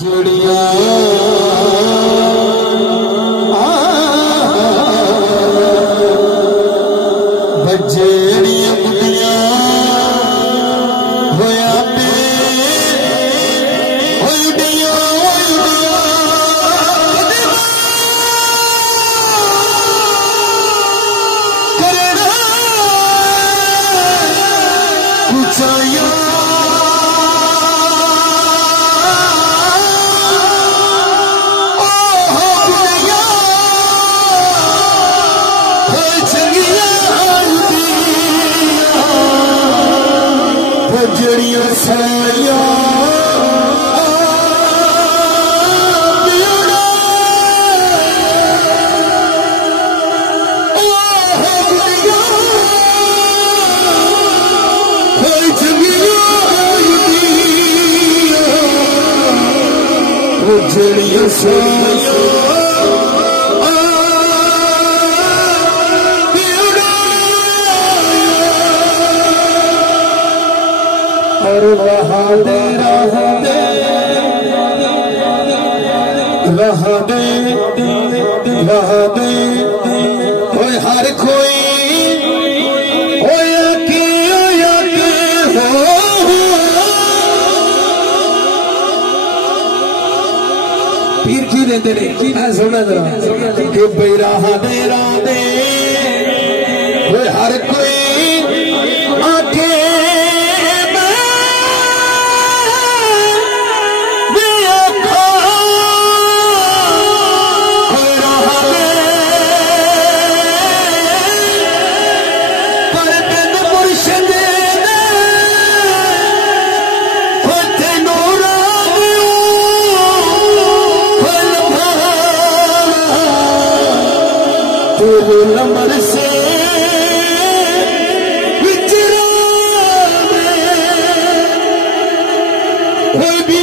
चिड़िया बजेड़िया बुढ़िया होया पे होइडिया करना कुचाया जड़िया साया जड़िया साया और रहा दे कोई हर कोई होया के हो पीर की देते नहीं सुना जरा कि भाई रहा दे कोई हर कोई आके नंबर से कोई भी